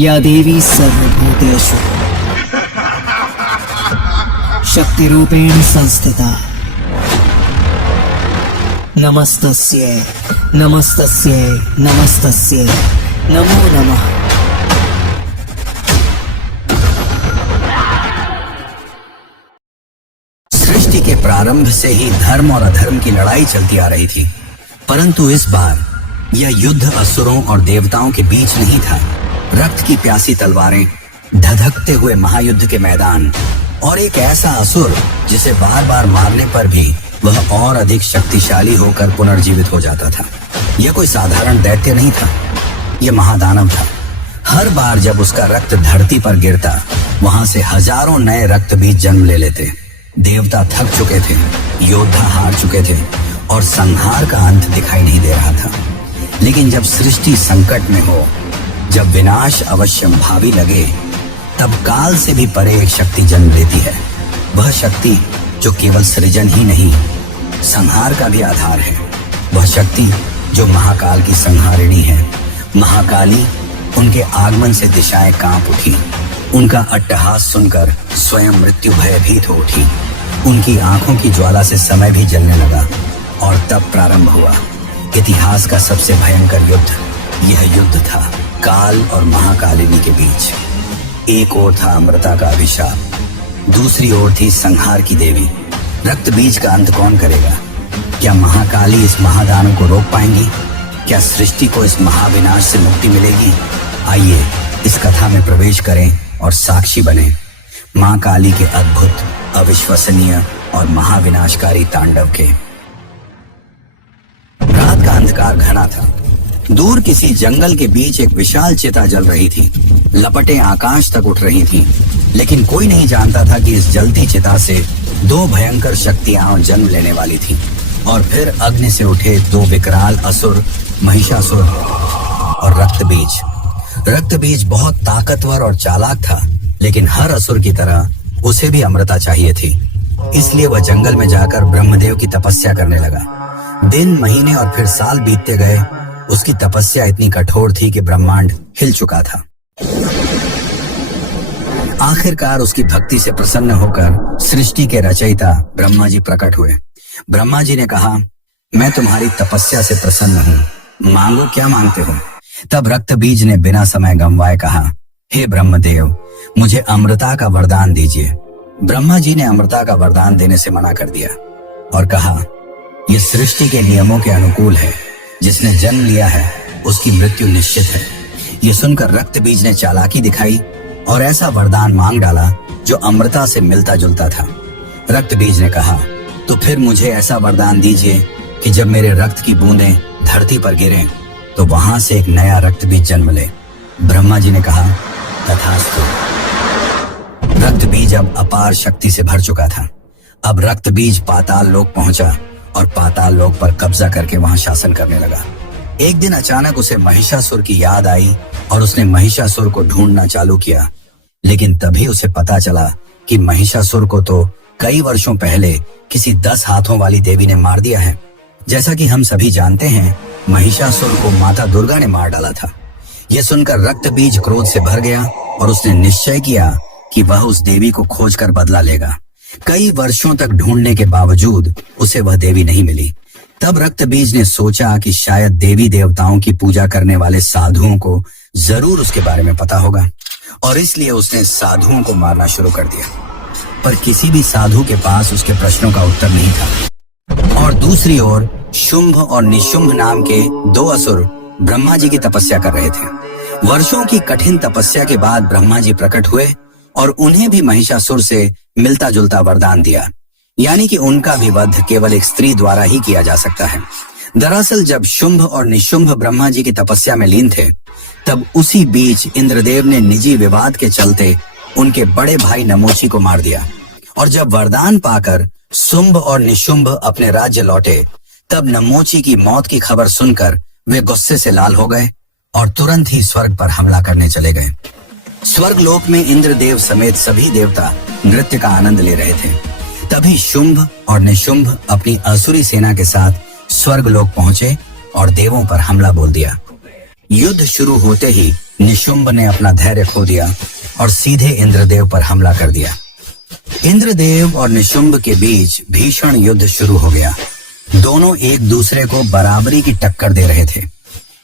या देवी सर्वभूतेषु शक्तिरूपेण संस्थिता। नमस्तस्यै नमस्तस्यै नमस्तस्यै नमो नमः। सृष्टि के प्रारंभ से ही धर्म और अधर्म की लड़ाई चलती आ रही थी, परंतु इस बार यह युद्ध असुरों और देवताओं के बीच नहीं था। रक्त की प्यासी तलवारें, धधकते हुए महायुद्ध के मैदान और एक ऐसा असुर जिसे बार बार मारने पर भी वह और अधिक शक्तिशाली होकर पुनर्जीवित हो जाता था। यह कोई साधारण दैत्य नहीं था, यह महादानव था। हर बार जब उसका रक्त धरती पर गिरता, वहां से हजारों नए रक्त बीज जन्म ले लेते। देवता थक चुके थे, योद्धा हार चुके थे और संहार का अंत दिखाई नहीं दे रहा था। लेकिन जब सृष्टि संकट में हो, जब विनाश अवश्यंभावी लगे, तब काल से भी परे एक शक्ति जन्म लेती है। वह शक्ति जो केवल सृजन ही नहीं, संहार का भी आधार है। वह शक्ति जो महाकाल की संहारिणी है। महाकाली, उनके आगमन से दिशाएं कांप उठी। उनका अट्टहास सुनकर स्वयं मृत्यु भयभीत हो उठी। उनकी आंखों की ज्वाला से समय भी जलने लगा और तब प्रारंभ हुआ इतिहास का सबसे भयंकर युद्ध। यह युद्ध था काल और महाकालिनी के बीच। एक ओर था अमृता का अभिशाप, दूसरी ओर थी संहार की देवी। रक्त बीज का अंत कौन करेगा? क्या महाकाली इस महादानव को रोक पाएंगी? क्या सृष्टि को इस महाविनाश से मुक्ति मिलेगी? आइए इस कथा में प्रवेश करें और साक्षी बने मां काली के अद्भुत, अविश्वसनीय और महाविनाशकारी तांडव के। रात का अंधकार घना था। दूर किसी जंगल के बीच एक विशाल चिता जल रही थी। लपटें आकाश तक उठ रही थीं, लेकिन कोई नहीं जानता था कि इस जलती चिता से दो भयंकर शक्तियां जन्म लेने वाली थीं। और फिर अग्नि से उठे दो विकराल असुर, महिषासुर और रक्तबीज। रक्तबीज बहुत ताकतवर और चालाक था, लेकिन हर असुर की तरह उसे भी अमृता चाहिए थी। इसलिए वह जंगल में जाकर ब्रह्मदेव की तपस्या करने लगा। दिन, महीने और फिर साल बीतते गए। उसकी तपस्या इतनी कठोर थी कि ब्रह्मांड हिल चुका था। आखिरकार उसकी भक्ति से प्रसन्न होकर सृष्टि के रचयिता ब्रह्मा जी प्रकट हुए। ब्रह्मा जी ने कहा, मैं तुम्हारी तपस्या से प्रसन्न हूँ, मांगो क्या मांगते हो। तब रक्त बीज ने बिना समय गंवाए कहा, हे ब्रह्मदेव, मुझे अमृता का वरदान दीजिए। ब्रह्मा जी ने अमृता का वरदान देने से मना कर दिया और कहा, यह सृष्टि के नियमों के अनुकूल है। जिसने जन्म लिया है उसकी मृत्यु निश्चित है। यह सुनकर रक्त बीज ने चालाकी दिखाई और ऐसा वरदान मांग डाला जो अमृता से मिलता जुलता था। रक्त बीज ने कहा, तो फिर मुझे ऐसा वरदान दीजिए कि जब मेरे रक्त की बूंदें धरती पर गिरें तो वहां से एक नया रक्त बीज जन्म ले। ब्रह्मा जी ने कहा, तथास्तु। रक्त बीज अब अपार शक्ति से भर चुका था। अब रक्त बीज पाताल लोक पहुंचा और पाताल लोक पर कब्जा करके वहां शासन करने लगा। एक दिन अचानक उसे महिषासुर की याद आई और उसने महिषासुर को ढूंढना चालू किया। लेकिन तभी उसे पता चला कि महिषासुर को तो कई वर्षों पहले किसी 10 हाथों वाली देवी ने मार दिया है। जैसा कि हम सभी जानते हैं, महिषासुर को माता दुर्गा ने मार डाला था। यह सुनकर रक्त बीज क्रोध से भर गया और उसने निश्चय किया कि वह उस देवी को खोजकर बदला लेगा। कई वर्षों तक ढूंढने के बावजूद उसे वह देवी नहीं मिली। तब रक्त बीज ने सोचा कि शायद देवी देवताओं की पूजा करने वाले साधुओं को जरूर उसके बारे में पता होगा और इसलिए उसने साधुओं को मारना शुरू कर दिया। पर किसी भी साधु के पास उसके प्रश्नों का उत्तर नहीं था। और दूसरी ओर शुंभ और निशुंभ नाम के दो असुर ब्रह्मा जी की तपस्या कर रहे थे। वर्षों की कठिन तपस्या के बाद ब्रह्मा जी प्रकट हुए और उन्हें भी महिषासुर से मिलता जुलता वरदान दिया, यानी कि उनका भी वध केवल एक स्त्री द्वारा ही किया जा सकता है। दरअसल जब शुंभ और निशुंभ ब्रह्मा जी की तपस्या में लीन थे, तब उसी बीच इंद्रदेव ने निजी विवाद के चलते उनके बड़े भाई नमोची को मार दिया। और जब वरदान पाकर शुंभ और निशुंभ अपने राज्य लौटे, तब नमोची की मौत की खबर सुनकर वे गुस्से से लाल हो गए और तुरंत ही स्वर्ग पर हमला करने चले गए। स्वर्ग लोक में इंद्रदेव समेत सभी देवता नृत्य का आनंद ले रहे थे। तभी शुंभ और निशुंभ अपनी असुरी सेना के साथ स्वर्ग लोक पहुंचे और देवों पर हमला बोल दिया। युद्ध शुरू होते ही निशुंभ ने अपना धैर्य खो दिया और सीधे इंद्रदेव पर हमला कर दिया। इंद्रदेव और निशुंभ के बीच भीषण युद्ध शुरू हो गया। दोनों एक दूसरे को बराबरी की टक्कर दे रहे थे।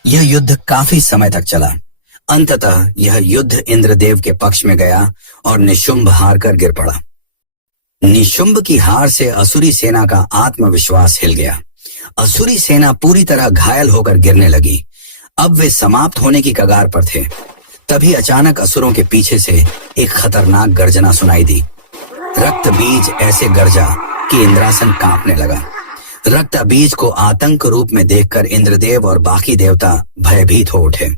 यह युद्ध काफी समय तक चला। अंततः यह युद्ध इंद्रदेव के पक्ष में गया और निशुंभ हार कर गिर पड़ा। निशुंभ की हार से असुरी सेना का आत्मविश्वास हिल गया। असुरी सेना पूरी तरह घायल होकर गिरने लगी। अब वे समाप्त होने की कगार पर थे। तभी अचानक असुरों के पीछे से एक खतरनाक गर्जना सुनाई दी। रक्त बीज ऐसे गर्जा कि इंद्रासन कांपने लगा। रक्त बीज को आतंक रूप में देखकर इंद्रदेव और बाकी देवता भयभीत हो उठे।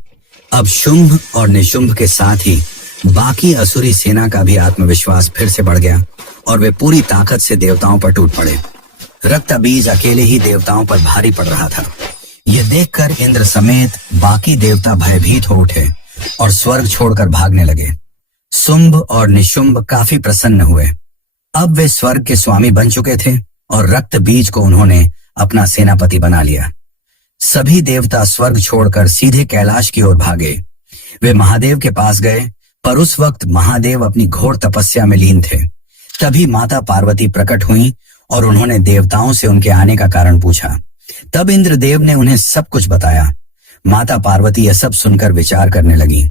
अब शुंभ और निशुंभ के साथ ही बाकी असुरी सेना का भी आत्मविश्वास फिर से बढ़ गया और वे पूरी ताकत से देवताओं पर टूट पड़े। रक्त बीज अकेले ही देवताओं पर भारी पड़ रहा था। यह देखकर इंद्र समेत बाकी देवता भयभीत हो उठे और स्वर्ग छोड़कर भागने लगे। शुंभ और निशुंभ काफी प्रसन्न हुए। अब वे स्वर्ग के स्वामी बन चुके थे और रक्त बीज को उन्होंने अपना सेनापति बना लिया। सभी देवता स्वर्ग छोड़कर सीधे कैलाश की ओर भागे। वे महादेव के पास गए, पर उस वक्त महादेव अपनी घोर तपस्या में लीन थे। तभी माता पार्वती प्रकट हुई और उन्होंने देवताओं से उनके आने का कारण पूछा। तब इंद्रदेव ने उन्हें सब कुछ बताया। माता पार्वती यह सब सुनकर विचार करने लगी।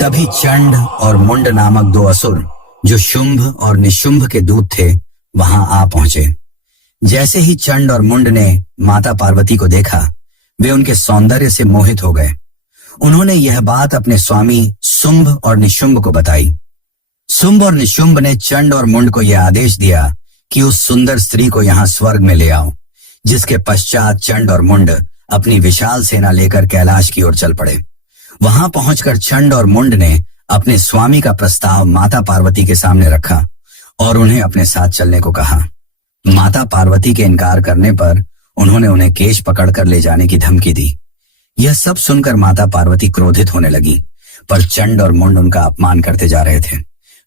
तभी चंड और मुंड नामक दो असुर, जो शुंभ और निशुंभ के दूत थे, वहां आ पहुंचे। जैसे ही चंड और मुंड ने माता पार्वती को देखा, वे उनके सौंदर्य से मोहित हो गए। उन्होंने यह बात अपने स्वामी शुंभ और निशुंभ को बताई। शुंभ और निशुंभ ने चंड और मुंड को यह आदेश दिया कि उस सुंदर स्त्री को यहाँ स्वर्ग में ले आओ, जिसके पश्चात चंड और मुंड अपनी विशाल सेना लेकर कैलाश की ओर चल पड़े। वहां पहुंचकर चंड और मुंड ने अपने स्वामी का प्रस्ताव माता पार्वती के सामने रखा और उन्हें अपने साथ चलने को कहा। माता पार्वती के इनकार करने पर उन्होंने उन्हें केश पकड़कर ले जाने की धमकी दी। यह सब सुनकर माता पार्वती क्रोधित होने लगी, पर चंड और मुंड उनका अपमान करते जा रहे थे।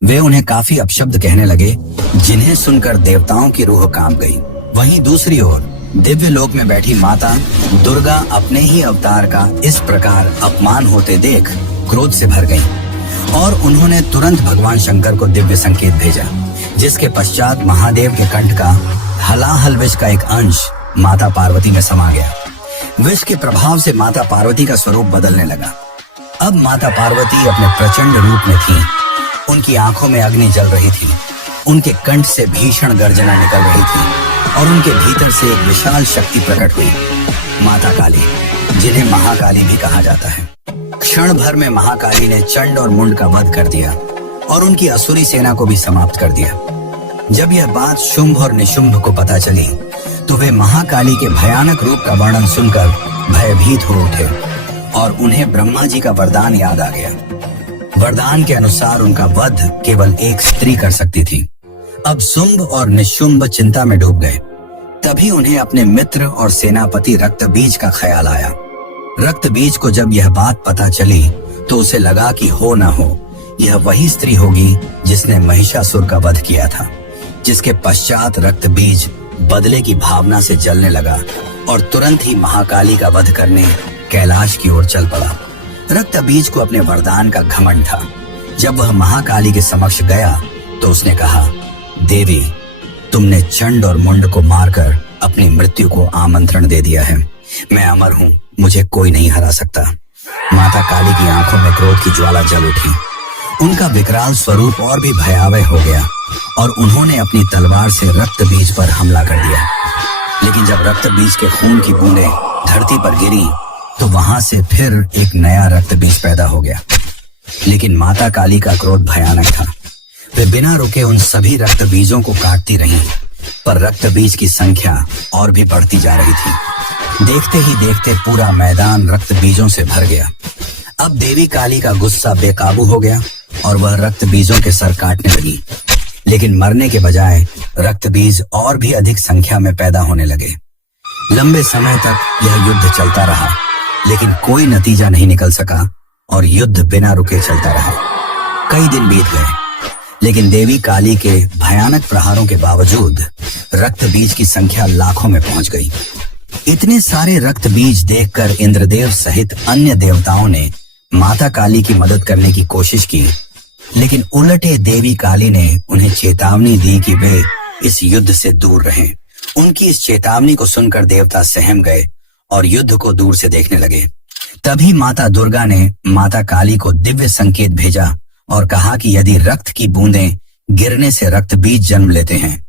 वे उन्हें काफी अपशब्द कहने लगे, जिन्हें सुनकर देवताओं की रूह कांप गई। वहीं दूसरी ओर दिव्य लोक में बैठी माता दुर्गा अपने ही अवतार का इस प्रकार अपमान होते देख क्रोध से भर गईं और उन्होंने तुरंत भगवान शंकर को दिव्य संकेत भेजा, जिसके पश्चात महादेव के कंठ का हलाहल विष का एक अंश माता पार्वती में समा गया। विष के प्रभाव से माता पार्वती का स्वरूप बदलने लगा। अब माता पार्वती अपने प्रचंड रूप में थी। उनकी आंखों में अग्नि जल रही थी, उनके कंठ से भीषण गर्जना निकल रही थी और उनके भीतर से एक विशाल शक्ति प्रकट हुई, माता काली, जिन्हें महाकाली भी कहा जाता है। क्षण भर में महाकाली ने चंड और मुंड का वध कर दिया और उनकी असुरी सेना को भी समाप्त कर दिया। जब यह बात शुंभ और निशुंभ को पता चली, तो वे महाकाली के भयानक रूप का वर्णन सुनकर भयभीत हो उठे और उन्हें ब्रह्मा जी का वरदान याद आ गया। वरदान के अनुसार उनका वध केवल एक स्त्री कर सकती थी। अब शुंभ और निशुंभ चिंता में डूब गए। तभी उन्हें अपने मित्र और सेनापति रक्त बीज का ख्याल आया। रक्त बीज को जब यह बात पता चली, तो उसे लगा कि हो न हो यह वही स्त्री होगी जिसने महिषासुर का वध किया था। जिसके पश्चात रक्त बीज बदले की भावना से जलने लगा और तुरंत ही महाकाली का वध करने कैलाश की ओर चल पड़ा। रक्त बीज को अपने वरदान का घमंड था। जब वह महाकाली के समक्ष गया, तो उसने कहा, देवी, तुमने चंड और मुंड को मारकर अपनी मृत्यु को आमंत्रण दे दिया है। मैं अमर हूँ, मुझे कोई नहीं हरा सकता। माता काली की आंखों में क्रोध की ज्वाला जल उठी। उनका विकराल स्वरूप और भी भयावह हो गया और उन्होंने अपनी तलवार से रक्त बीज पर हमला कर दिया। लेकिन जब रक्त बीज के खून की बूंदें धरती पर गिरी, तो वहां से फिर एक नया रक्त बीज पैदा हो गया। लेकिन माता काली का क्रोध भयानक था। वे बिना रुके उन सभी रक्त बीजों को काटती रहीं, पर रक्त बीज की संख्या और भी बढ़ती जा रही थी। देखते ही देखते पूरा मैदान रक्त बीजों से भर गया। अब देवी काली का गुस्सा बेकाबू हो गया और वह रक्त बीजों के सर काटने लगी। लेकिन मरने के बजाय रक्त बीज और भी अधिक संख्या में पैदा होने लगे। लंबे समय तक यह युद्ध चलता रहा, लेकिन कोई नतीजा नहीं निकल सका और युद्ध बिना रुके चलता रहा। कई दिन बीत गए, लेकिन देवी काली के भयानक प्रहारों के बावजूद रक्त बीज की संख्या लाखों में पहुंच गई। इतने सारे रक्त बीज देखकर इंद्रदेव सहित अन्य देवताओं ने माता काली की मदद करने की कोशिश की, लेकिन उलटे देवी काली ने उन्हें चेतावनी दी कि वे इस युद्ध से दूर रहें। उनकी इस चेतावनी को सुनकर देवता सहम गए और युद्ध को दूर से देखने लगे। तभी माता दुर्गा ने माता काली को दिव्य संकेत भेजा और कहा कि यदि रक्त की बूंदें गिरने से रक्त बीज जन्म लेते हैं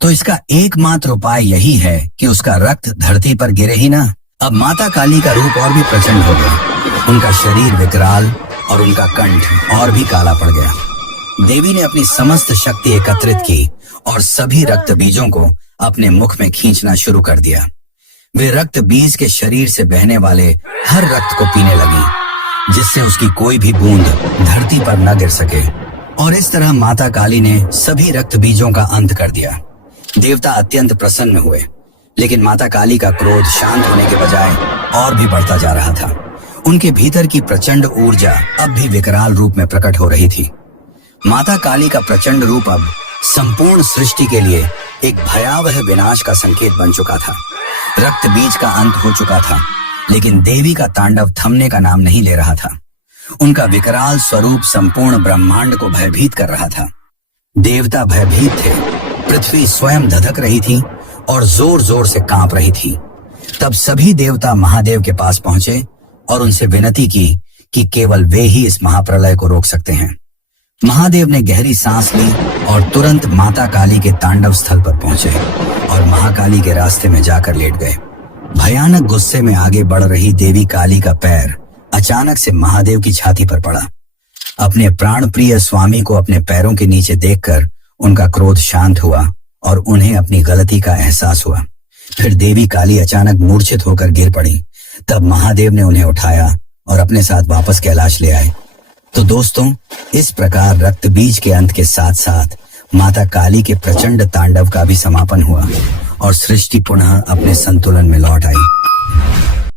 तो इसका एकमात्र उपाय यही है कि उसका रक्त धरती पर गिरे ही ना। अब माता काली का रूप और भी प्रचंड हो गया। उनका शरीर विकराल और उनका कंठ और भी काला पड़ गया। देवी ने अपनी समस्त शक्ति एकत्रित की और सभी रक्त बीजों को अपने मुख में खींचना शुरू कर दिया। वे रक्त बीज के शरीर से बहने वाले हर रक्त को पीने लगी, जिससे उसकी कोई भी बूंद धरती पर न गिर सके। और इस तरह माता काली ने सभी रक्त बीजों का अंत कर दिया। देवता अत्यंत प्रसन्न हुए, लेकिन माता काली का क्रोध शांत होने के बजाय और भी बढ़ता जा रहा था। उनके भीतर की प्रचंड ऊर्जा अब भी विकराल रूप में प्रकट हो रही थी। माता काली का प्रचंड रूप अब संपूर्ण सृष्टि के लिए एक भयावह विनाश का संकेत बन चुका था। रक्त बीज का अंत हो चुका था, लेकिन देवी का तांडव थमने का नाम नहीं ले रहा था। उनका विकराल स्वरूप संपूर्ण ब्रह्मांड को भयभीत कर रहा था। देवता भयभीत थे, पृथ्वी स्वयं धधक रही थी और जोर जोर से कांप रही थी। तब सभी देवता महादेव के पास पहुंचे और उनसे विनती की कि केवल वे ही इस महाप्रलय को रोक सकते हैं। महादेव ने गहरी सांस ली और तुरंत माता काली के तांडव स्थल पर पहुंचे और महाकाली के रास्ते में जाकर लेट गए। भयानक गुस्से में आगे बढ़ रही देवी काली का पैर अचानक से महादेव की छाती पर पड़ा। अपने प्राण प्रिय स्वामी को अपने पैरों के नीचे देखकर उनका क्रोध शांत हुआ और उन्हें अपनी गलती का एहसास हुआ। फिर देवी काली अचानक मूर्छित होकर गिर पड़ी। तब महादेव ने उन्हें उठाया और अपने साथ वापस कैलाश ले आए। तो दोस्तों, इस प्रकार रक्त बीज के अंत के साथ साथ माता काली के प्रचंड तांडव का भी समापन हुआ और सृष्टि पुनः अपने संतुलन में लौट आई।